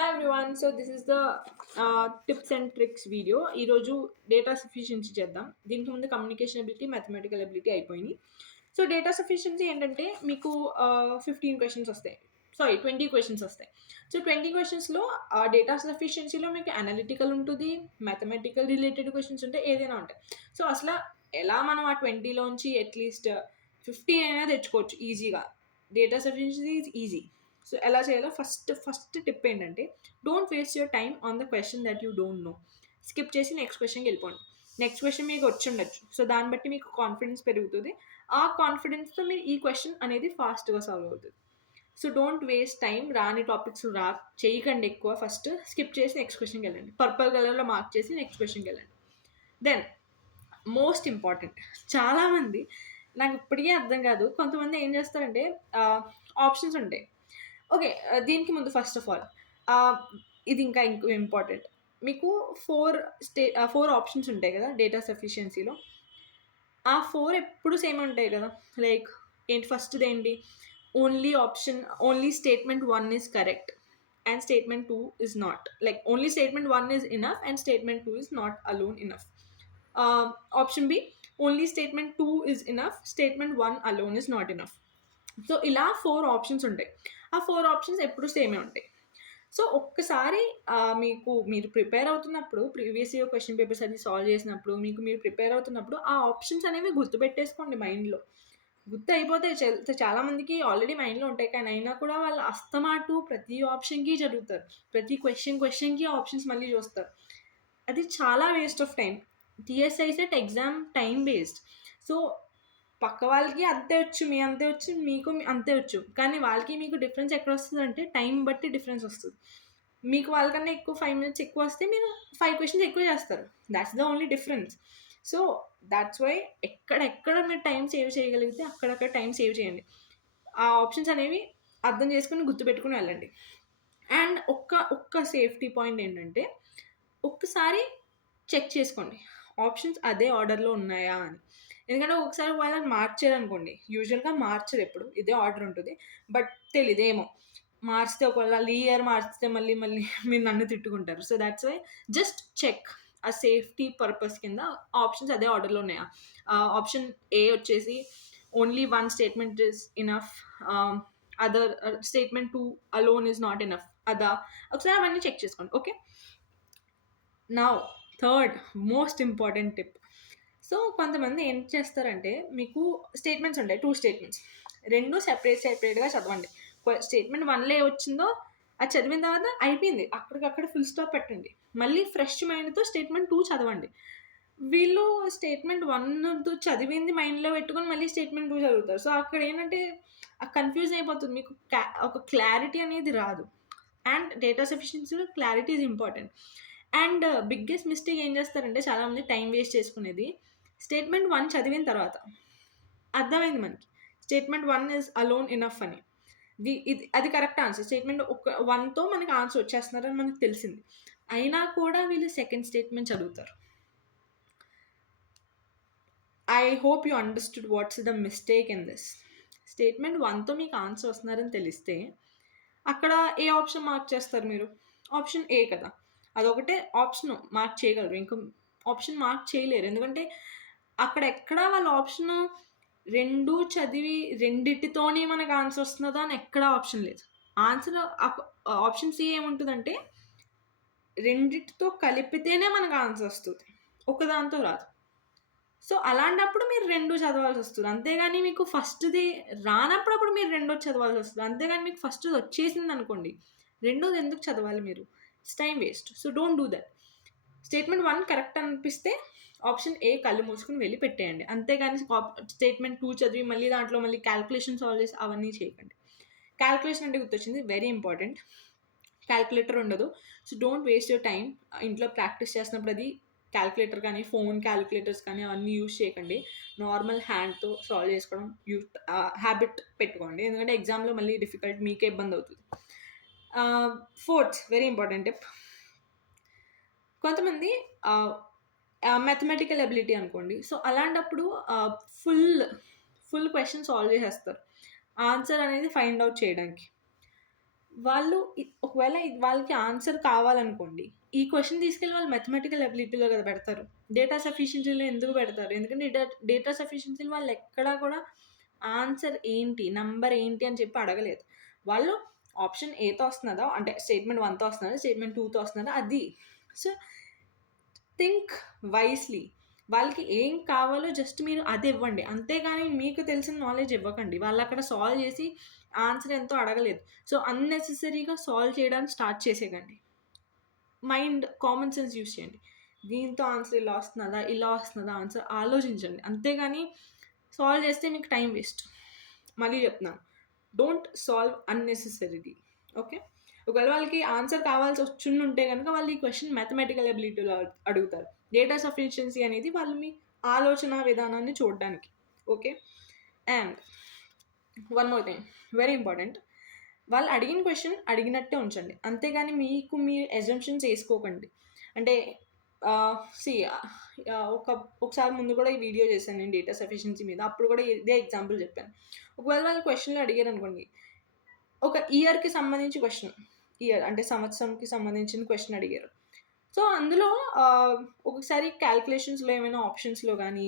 Hi everyone, so this is the tips and tricks video. ఈరోజు data sufficiency చేద్దాం. దీనికి ముందు కమ్యూనికేషన్ ఎబిలిటీ, మ్యాథమెటికల్ ఎబిలిటీ అయిపోయినాయి. So data sufficiency ఏంటంటే మీకు 15 క్వశ్చన్స్ వస్తాయి, సారీ 20 క్వశ్చన్స్ వస్తాయి. సో 20 క్వశ్చన్స్లో డేటా సఫిషియన్సీలో మీకు అనలిటికల్ ఉంటుంది, మ్యాథమెటికల్ రిలేటెడ్ క్వశ్చన్స్ ఉంటాయి, ఏదైనా ఉంటాయి. సో అసలు ఎలా మనం ఆ 20లోంచి అట్లీస్ట్ 50 అయినా తెచ్చుకోవచ్చు ఈజీగా. Data sufficiency is easy. So ఎలా చేయాలో ఫస్ట్ టిప్ ఏంటంటే, don't waste your time on the question that you don't know. Skip చేసి నెక్స్ట్ క్వశ్చన్కి వెళ్ళిపోండి. నెక్స్ట్ క్వశ్చన్ మీకు వచ్చి ఉండొచ్చు, సో దాన్ని బట్టి మీకు కాన్ఫిడెన్స్ పెరుగుతుంది. ఆ కాన్ఫిడెన్స్తో మీరు ఈ క్వశ్చన్ అనేది ఫాస్ట్గా సాల్వ్ అవుతుంది. So don't waste time. రాని టాపిక్స్ చేయకండి ఎక్కువ. ఫస్ట్ స్కిప్ చేసి నెక్స్ట్ క్వశ్చన్కి వెళ్ళండి. పర్పుల్ కలర్లో మార్క్ చేసి నెక్స్ట్ క్వశ్చన్కి వెళ్ళండి. దెన్ మోస్ట్ ఇంపార్టెంట్, చాలామంది నాకు ఇప్పటికే అర్థం కాదు, కొంతమంది ఏం చేస్తారంటే ఆప్షన్స్ ఉంటాయి. ఓకే, దీనికి ముందు ఫస్ట్ ఆఫ్ ఆల్ ఇది ఇంకా ఇంపార్టెంట్. మీకు 4 ఆప్షన్స్ ఉంటాయి కదా డేటా సఫిషియన్సీలో. ఆ 4 ఎప్పుడు సేమ్ ఉంటాయి కదా. లైక్ ఏంటి, ఫస్ట్ది ఏంటి, only statement 1 is correct and statement 2 is not. Like only statement 1 is enough and statement 2 is not alone enough. Option B, only statement 2 is enough, statement 1 alone is not enough. So ఇలా 4 options ఉంటాయి. ఆ 4 options ఎప్పుడు సేమే ఉంటాయి. So ఒక్కసారి మీరు prepare అవుతున్నప్పుడు, previous year question papers అది సాల్వ్ చేసినప్పుడు మీరు ప్రిపేర్ అవుతున్నప్పుడు ఆ ఆప్షన్స్ అనేవి గుర్తుపెట్టేసుకోండి మైండ్లో. గుర్తు అయిపోతాయి. చాలామందికి ఆల్రెడీ మైండ్లో ఉంటాయి, కానీ అయినా కూడా వాళ్ళు అస్తమాటు ప్రతి ఆప్షన్కి చదువుతారు. ప్రతి క్వశ్చన్కి ఆప్షన్స్ మళ్ళీ చూస్తారు. అది చాలా waste of time. TSI set exam time waste. So పక్క వాళ్ళకి అంతే వచ్చు, మీ అంతే వచ్చు, మీకు అంతే వచ్చు, కానీ వాళ్ళకి మీకు డిఫరెన్స్ ఎక్కడ వస్తుంది అంటే టైం బట్టి డిఫరెన్స్ వస్తుంది. మీకు వాళ్ళకన్నా ఎక్కువ 5 minutes ఎక్కువ వస్తే మీరు 5 క్వశ్చన్స్ ఎక్కువ చేస్తారు. That's the only difference. So that's why ఎక్కడెక్కడ మీరు టైం సేవ్ చేయగలిగితే అక్కడక్కడ టైం సేవ్ చేయండి. ఆ ఆప్షన్స్ అనేవి అర్థం చేసుకుని గుర్తుపెట్టుకుని వెళ్ళండి. అండ్ ఒక్క సేఫ్టీ పాయింట్ ఏంటంటే, ఒక్కసారి చెక్ చేసుకోండి ఆప్షన్స్ అదే ఆర్డర్లో ఉన్నాయా అని. ఎందుకంటే ఒకసారి వాళ్ళని మార్చారనుకోండి, యూజువల్గా మార్చరు, ఎప్పుడు ఇదే ఆర్డర్ ఉంటుంది. బట్ తెలీదేమో మార్చితే, ఒకవేళ ఇయర్ మార్చితే మళ్ళీ మీరు నన్ను తిట్టుకుంటారు. So that's why just check. ఆ సేఫ్టీ పర్పస్ కింద ఆప్షన్స్ అదే ఆర్డర్లో ఉన్నాయా. ఆప్షన్ ఏ వచ్చేసి only 1 statement is enough, other statement 2 alone is not enough, అదా ఒకసారి అవన్నీ చెక్ చేసుకోండి. Okay, now third most important tip. So కొంతమంది ఏం చేస్తారంటే, మీకు స్టేట్మెంట్స్ ఉంటాయి, 2 స్టేట్మెంట్స్, రెండు సెపరేట్గా చదవండి. స్టేట్మెంట్ 1లో వచ్చిందో అది చదివిన తర్వాత అయిపోయింది, అక్కడికక్కడ ఫుల్ స్టాప్ పెట్టండి. మళ్ళీ ఫ్రెష్ మైండ్తో స్టేట్మెంట్ 2 చదవండి. వీళ్ళు స్టేట్మెంట్ 1 చదివింది మైండ్లో పెట్టుకొని మళ్ళీ స్టేట్మెంట్ 2 చదువుతారు. సో అక్కడ ఏంటంటే కన్ఫ్యూజ్ అయిపోతుంది, మీకు ఒక క్లారిటీ అనేది రాదు. అండ్ డేటా సఫిషియన్సీలో clarity is important. And biggest mistake ఏం చేస్తారంటే, చాలామంది టైం వేస్ట్ చేసుకునేది, స్టేట్మెంట్ 1 చదివిన తర్వాత అర్థమైంది మనకి స్టేట్మెంట్ 1 ఈజ్ అలోన్ ఇనఫ్ అని. అది కరెక్ట్ ఆన్సర్. స్టేట్మెంట్ 1తో మనకి ఆన్సర్ వచ్చేస్తున్నారని మనకు తెలిసింది, అయినా కూడా వీళ్ళు సెకండ్ స్టేట్మెంట్ చదువుతారు. I hope you understood what's the mistake in this. Statement 1తో మీకు ఆన్సర్ వస్తున్నారని తెలిస్తే అక్కడ ఏ ఆప్షన్ మార్క్ చేస్తారు మీరు? ఆప్షన్ ఏ కదా, అదొకటే ఆప్షన్ మార్క్ చేయగలరు, ఇంకా ఆప్షన్ మార్క్ చేయలేరు. ఎందుకంటే అక్కడ ఎక్కడా వాళ్ళ ఆప్షన్ 2 చదివి రెండిటితోనే మనకు ఆన్సర్ వస్తున్నదా అని ఎక్కడా ఆప్షన్ లేదు. ఆన్సర్ ఆప్షన్ సి ఏముంటుందంటే, రెండిటితో కలిపితేనే మనకు ఆన్సర్ వస్తుంది, ఒకదాంతో రాదు. సో అలాంటప్పుడు మీరు 2 చదవాల్సి వస్తుంది. అంతేగాని మీకు ఫస్ట్ది రానప్పుడు అప్పుడు మీరు 2 చదవాల్సి వస్తుంది. అంతేగాని మీకు ఫస్ట్ది వచ్చేసింది అనుకోండి, 2ది ఎందుకు చదవాలి మీరు? It's time waste. So don't do that. Statement 1 correct అనిపిస్తే ఆప్షన్ ఏ కళ్ళు మూసుకుని వెళ్ళి పెట్టేయండి. అంతేగాని స్టేట్మెంట్ 2 చదివి మళ్ళీ దాంట్లో మళ్ళీ క్యాల్కులేషన్ సాల్వ్ చేసి అవన్నీ చేయకండి. క్యాల్కులేషన్ అంటే గుర్తొచ్చింది, వెరీ ఇంపార్టెంట్. క్యాల్కులేటర్ ఉండదు. So don't waste your time. ఇంట్లో ప్రాక్టీస్ చేసినప్పుడు అది క్యాల్కులేటర్ కానీ ఫోన్ క్యాల్కులేటర్స్ కానీ అవన్నీ యూజ్ చేయకండి. నార్మల్ హ్యాండ్తో సాల్వ్ చేసుకోవడం హ్యాబిట్ పెట్టుకోండి. ఎందుకంటే ఎగ్జామ్లో మళ్ళీ డిఫికల్ట్, మీకే ఇబ్బంది అవుతుంది. ఫోర్త్ వెరీ ఇంపార్టెంట్ టిప్, కొంతమంది మ్యాథమెటికల్ ఎబిలిటీ అనుకోండి. సో అలాంటప్పుడు ఫుల్ క్వశ్చన్ సాల్వ్ చేసేస్తారు ఆన్సర్ అనేది ఫైండ్ అవుట్ చేయడానికి. వాళ్ళు ఒకవేళ వాళ్ళకి ఆన్సర్ కావాలనుకోండి, ఈ క్వెషన్ తీసుకెళ్ళి వాళ్ళు మ్యాథమెటికల్ ఎబిలిటీలో కదా పెడతారు. డేటా సఫిషియన్సీలో ఎందుకు పెడతారు? ఎందుకంటే డేటా సఫిషియన్సీలో వాళ్ళు ఎక్కడా కూడా ఆన్సర్ ఏంటి, నంబర్ ఏంటి అని చెప్పి అడగలేదు. వాళ్ళు ఆప్షన్ ఏతో వస్తున్నదా, అంటే స్టేట్మెంట్ 1తో వస్తున్నదా, స్టేట్మెంట్ 2తో వస్తున్నదా అది. So think wisely. వాళ్ళకి ఏం కావాలో జస్ట్ మీరు అది ఇవ్వండి. అంతేగాని మీకు తెలిసిన నాలెడ్జ్ ఇవ్వకండి. వాళ్ళు అక్కడ సాల్వ్ చేసి ఆన్సర్ ఎంతో అడగలేదు. సో అన్నెసెసరీగా సాల్వ్ చేయడానికి స్టార్ట్ చేసేయకండి. మైండ్ కామన్ సెన్స్ యూస్ చేయండి. దీంతో ఆన్సర్ ఇలా వస్తున్నదా ఆన్సర్ ఆలోచించండి. అంతేగాని సాల్వ్ చేస్తే మీకు టైం వేస్ట్. మళ్ళీ చెప్తున్నాను, డోంట్ సాల్వ్ అన్నెసెసరీలీ. ఓకే, ఒకవేళ వాళ్ళకి ఆన్సర్ కావాల్సి వచ్చుంటే కనుక వాళ్ళు ఈ క్వశ్చన్ మ్యాథమెటికల్ ఎబిలిటీలో అడుగుతారు. డేటా సఫిషియన్సీ అనేది వాళ్ళు మీ ఆలోచన విధానాన్ని చూడడానికి. Okay, and one more thing very important, వాళ్ళు అడిగిన క్వశ్చన్ అడిగినట్టే ఉంచండి. అంతేగాని మీకు మీరు అజంప్షన్స్ వేసుకోకండి. అంటే ఒకసారి ముందు కూడా ఈ వీడియో చేశాను నేను డేటా సఫిషియన్సీ మీద. అప్పుడు కూడా ఇదే ఎగ్జాంపుల్ చెప్పాను. ఒకవేళ వాళ్ళు క్వశ్చన్లు అడిగారు అనుకోండి, ఒక ఇయర్కి సంబంధించి క్వశ్చన్, ఇయర్ అంటే సంవత్సరంకి సంబంధించిన క్వశ్చన్ అడిగారు. సో అందులో ఒకసారి క్యాల్కులేషన్స్లో ఏమైనా ఆప్షన్స్లో కానీ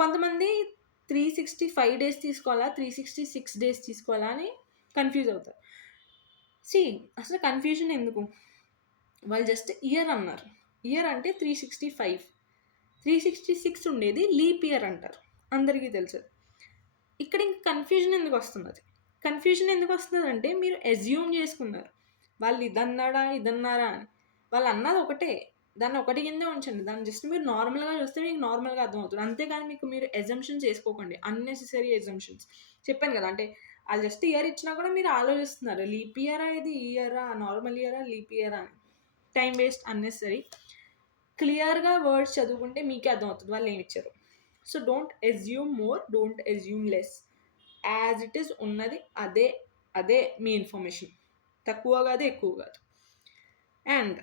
కొంతమంది 365 డేస్ తీసుకోవాలా, 366 డేస్ తీసుకోవాలా అని కన్ఫ్యూజ్ అవుతారు. అసలు కన్ఫ్యూజన్ ఎందుకు? వాళ్ళు జస్ట్ ఇయర్ అన్నారు. ఇయర్ అంటే 365, 366 ఉండేది లీప్ ఇయర్ అంటారు, అందరికీ తెలుసు. ఇక్కడ ఇంక కన్ఫ్యూజన్ ఎందుకు వస్తున్నది అంటే మీరు అజ్యూమ్ చేసుకున్నారు వాళ్ళు ఇదన్నారా అని. వాళ్ళు అన్నది ఒకటే, దాన్ని ఒకటి కిందే ఉంచండి. దాన్ని జస్ట్ మీరు నార్మల్గా చూస్తే మీకు నార్మల్గా అర్థమవుతుంది. అంతేగాని మీరు ఎజంప్షన్స్ చేసుకోకండి, అన్నెసెసరీ ఎజంప్షన్స్. చెప్పాను కదా, అంటే వాళ్ళు జస్ట్ ఇయర్ ఇచ్చినా కూడా మీరు ఆలోచిస్తున్నారు, లీప్ ఇయరా ఇది, ఇయరా నార్మల్ ఇయరా లీప్ ఇయరా అని. Time waste, unnecessary. క్లియర్గా వర్డ్స్ చదువుకుంటే మీకే అర్థమవుతుంది వాళ్ళు ఏమి ఇచ్చారు. So don't assume more, don't assume less. As it is ఉన్నది అదే మీ ఇన్ఫర్మేషన్, తక్కువ కాదు ఎక్కువ కాదు. అండ్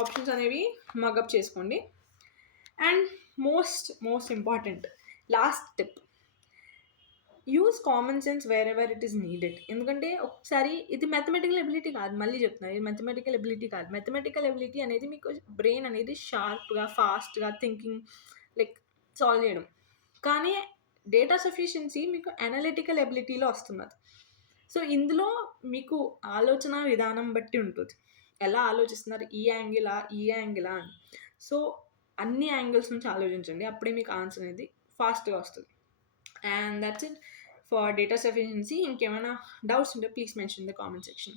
ఆప్షన్స్ అనేవి మగప్ చేసుకోండి. And most important last tip, use common sense wear ever it is needed. ఎందుకంటే ఒకసారి ఇది మ్యాథమెటికల్ ఎబిలిటీ కాదు, మళ్ళీ చెప్తున్నాను, ఇది మ్యాథమెటికల్ ఎబిలిటీ కాదు. మ్యాథమెటికల్ ఎబిలిటీ అనేది మీకు బ్రెయిన్ అనేది షార్ప్గా ఫాస్ట్గా థింకింగ్ లైక్ సాల్వ్ చేయడం. కానీ డేటా సఫిషియన్సీ మీకు అనలిటికల్ ఎబిలిటీలో వస్తున్నది. సో ఇందులో మీకు ఆలోచన విధానం బట్టి ఉంటుంది, ఎలా ఆలోచిస్తున్నారు, ఈ యాంగిలా అని. సో అన్ని యాంగిల్స్ నుంచి ఆలోచించండి, అప్పుడే మీకు ఆన్సర్ అనేది ఫాస్ట్గా వస్తుంది. And that's it for data sufficiency. ఇంకేమైనా డౌట్స్ ఉంటే please mention in the comment section.